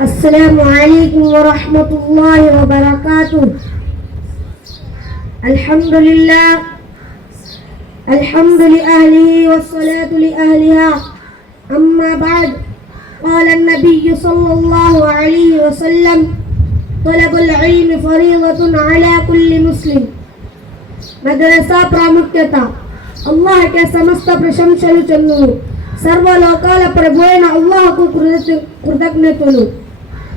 अस्सलामु अलैकुम व रहमतुल्लाहि व बरकातुह। अल्हम्दुलिल्लाह अल्हम्दु लिअहलिही वस्सलातु लिअहलिहा अम्मा बाद قال النبي صلى الله عليه وسلم طلب العلم فريضة على كل مسلم। మదరసా ప్రాముఖ్యత అల్లాహ్ కే సమస్త ప్రశంసలు చెందును, సర్వలోకాల ప్రభువైన అల్లాహ్కు కృతజ్ఞతలు।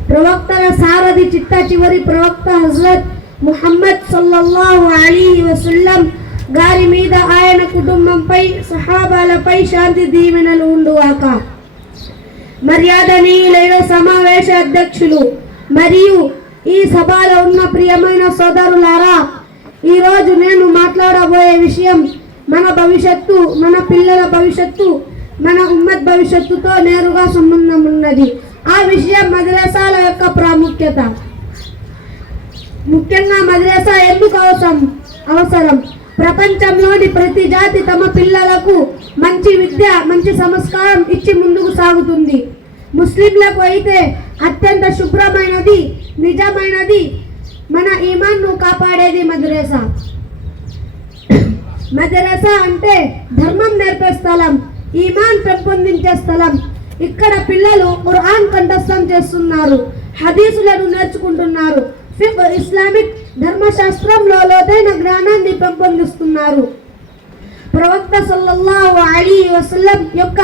ప్రవక్తల సారథి చిట్ట చివరి ప్రవక్త హజరత్ ముహమ్మద్ సల్లల్లాహు అలైహి వసల్లం గారి మీద, ఆయన కుటుంబంపై, సహాబాలపై శాంతి దీవెనలు ఉండుగాక। మర్యాదనీయులైన సమావేశ అధ్యక్షులు మరియు ఈ సభలో ఉన్న ప్రియమైన సోదరులారా, ఈరోజు నేను మాట్లాడబోయే విషయం మన భవిష్యత్తు, మన పిల్లల భవిష్యత్తు, మన ఉమ్మత్ భవిష్యత్తుతో నేరుగా సంబంధం ఉన్నది। ఆ విషయం మద్రసాల యొక్క ప్రాముఖ్యత। ముఖ్యంగా మద్రసా ఎందుకు అవసరం? ప్రపంచంలోని ప్రతి జాతి తమ పిల్లలకు మంచి విద్య, మంచి సంస్కారం ఇచ్చి ముందుకు సాగుతుంది। ముస్లింలకు అయితే అత్యంత శుభ్రమైనది, నిజమైనది, మన ఈమాన్ను కాపాడేది మద్రసా। మద్రసా అంటే ధర్మం నేర్పే స్థలం, ఈమాన్ పెంపొందించే స్థలం। ఇక్కడ పిల్లలు ఖురాన్ కంఠస్థం చేస్తున్నారు, హదీసులను నేర్చుకుంటున్నారు, ఫిక్ ఇస్లామిక్ ధర్మశాస్త్రంలో లోతైన జ్ఞానాన్ని పెంపొందిస్తున్నారు। ప్రవక్త సల్లల్లాహు అలైహి వసల్లం యొక్క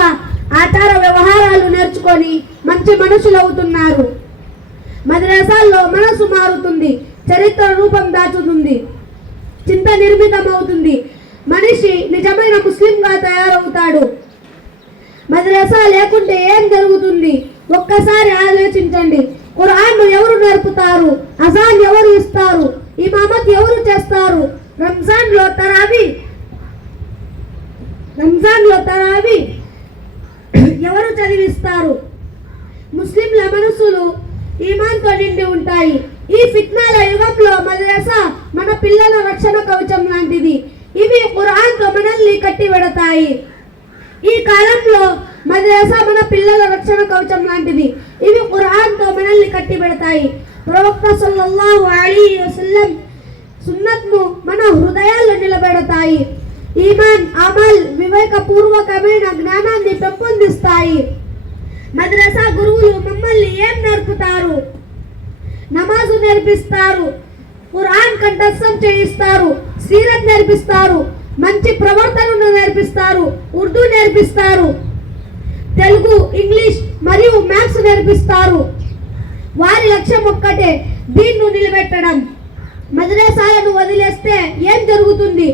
ఆచార వ్యవహారాలు నేర్చుకొని మంచి మనుషులు అవుతున్నారు। మద్రసాల్లో మనసు మారుతుంది, చరిత్ర రూపం దాచుతుంది, చింత నిర్మితమవుతుంది, మనిషి నిజమైన ముస్లింగా తయారవుతాడు। మద్రసా లేకుంటే ఏం జరుగుతుంది? ఒక్కసారి ఆలోచించండి। ఖురాన్ ఎవరు నేర్పుతారు? అజాన్ ఎవరు ఇస్తారు? ఇమామత్ ఎవరు చేస్తారు? రంజాన్లో తరావి ఎవరు చదివిస్తారు? ముస్లింల మనసులు ఈమాన్తో నిండి ఉంటాయి। ఈ ఫిత్నాల యుగంలో మద్రసా మన పిల్లల రక్షణ కవచం లాంటిది। ఇవి ఖురాన్తో మనల్ని కట్టిపెడతాయి। ఈ కాలంలో మద్రసా మన పిల్లల రక్షణ కవచం లాంటిది, ఇవి ఖురాన్తో మనల్ని కట్టిపెడతాయి। ప్రవక్త సల్లల్లాహు అలైహి వసల్లం సున్నత్ను మన హృదయాల్లో నిలబెడతాయి। ఈమాన్, అమల్, వివేకపూర్వకమైన జ్ఞానాన్ని పెంపొందిస్తాయి। మద్రసా గురువులు మమ్మల్ని ఏం నేర్పుతారు? నమాజు నేర్పిస్తారు, ఖురాన్ కంఠస్థం చేయిస్తారు, సీరత్ నేర్పిస్తారు, మంచి ప్రవర్తనను నేర్పిస్తారు, ఉర్దూ నేర్పిస్తారు, తెలుగు, ఇంగ్లీష్ మరియు మ్యాథ్స్ నేర్పిస్తారు। వారి లక్ష్యం ఒక్కటే, దీన్ను నిలబెట్టడం। మద్రసాలను వదిలేస్తే ఏం జరుగుతుంది?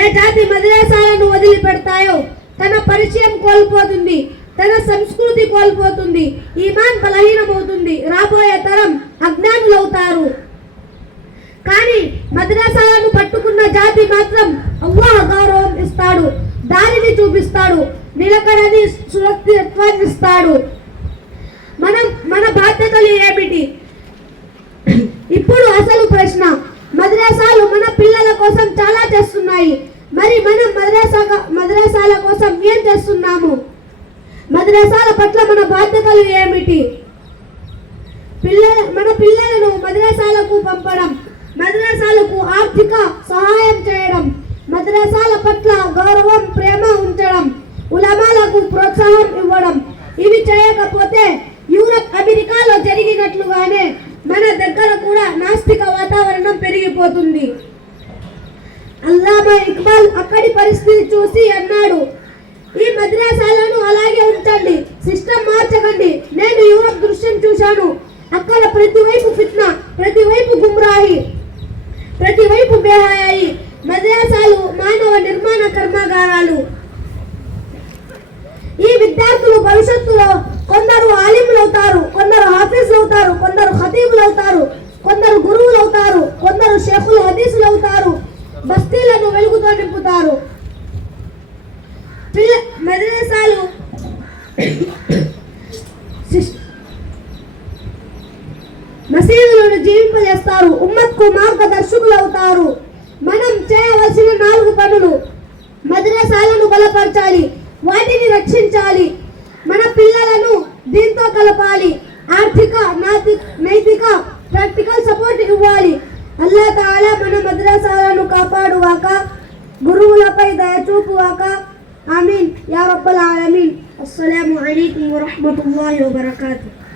ఏ జాతి మద్రసాలను వదిలిపెడతాయో తన పరిచయం కోల్పోతుంది, తన సంస్కృతి కోల్పోతుంది, ఈమాన్ బలహీనమవుతుంది, రాబోయే తరం అజ్ఞానులవుతారు। కానీ మద్రసాలను పట్టుకున్న జాతి మాత్రం అల్లాహ్ గౌరవం ఇస్తాడు, దారిని చూపిస్తాడు, నిలకడని సురక్షితత్వాన్ని ఇస్తాడు। మన బాధ్యతలు ఏమిటి? ఇప్పుడు అసలు ప్రశ్న, మద్రసాలు మన పిల్లల కోసం చాలా చేస్తున్నాయి, మరి మనం మద్రసాల కోసం ఏం చేస్తున్నాము? మద్రసాల పట్ల మన బాధ్యతలు ఏమిటి? మన పిల్లలను మద్రసాలకు పంపడం, మద్రసాలకు ఆర్థిక సహాయం చేయడం, మద్రసాల పట్ల గౌరవం, ప్రేమ ఉంచడం, ఉలమాలకు ప్రోత్సాహం ఇవ్వడం। ఇవి చేయకపోతే యూరప్, అమెరికాలో జరిగినట్లుగానే మన దగ్గర కూడా నాస్తిక వాతావరణం పెరిగిపోతుంది। అల్లామా ఇక్బాల్ అక్కడి పరిస్థితి చూసి అన్నాడు, ఈ మద్రసాలను అలాగే ఉంచండి, సిస్టమ్ మార్చకండి। నేను యూరప్ దృశ్యం చూశాను, అక్కడ ప్రతివైపు ఫిత్నా, ప్రతివైపు గుమ్రాహి, ప్రతివైపు బేహయాయి। మద్రసాలు మానవ నిర్మాణ కర్మాగారాలు। ఈ విద్యార్థులు భవిష్యత్తులో కొందరు ఆలిములు అవుతారు, కొందరు హాఫీజులు అవుతారు, కొందరు ఖతీబులు అవుతారు, కొందరు గురువులు అవుతారు, కొందరు షేఖులు, హదీసులు అవుతారు, బస్తీలను వెలుగుతో నింపుతారు। మద్రసాలు మసీదులను జీవింపజేస్తారు, ఉమ్మత్కు మార్గదర్శకులు అవుతారు। మనం చేయవలసిన 4 పనులు: మద్రసాలను బలపరచాలి, వాటిని రక్షించాలి, మన పిల్లలను దీంతో కలపాలి. ఆర్థిక నైతిక ప్రాక్టికల్ సపోర్ట్ ఇవ్వాలి. అల్లా తాలా మన మద్రసాలను కాపాడువాక, గురువులపై దయ చూపువాక. ఆమీన్ యా రబ్బల్ ఆలమీన్. అస్సలాము అలైకుం వరహ్మతుల్లాహి వబరకాతుహు.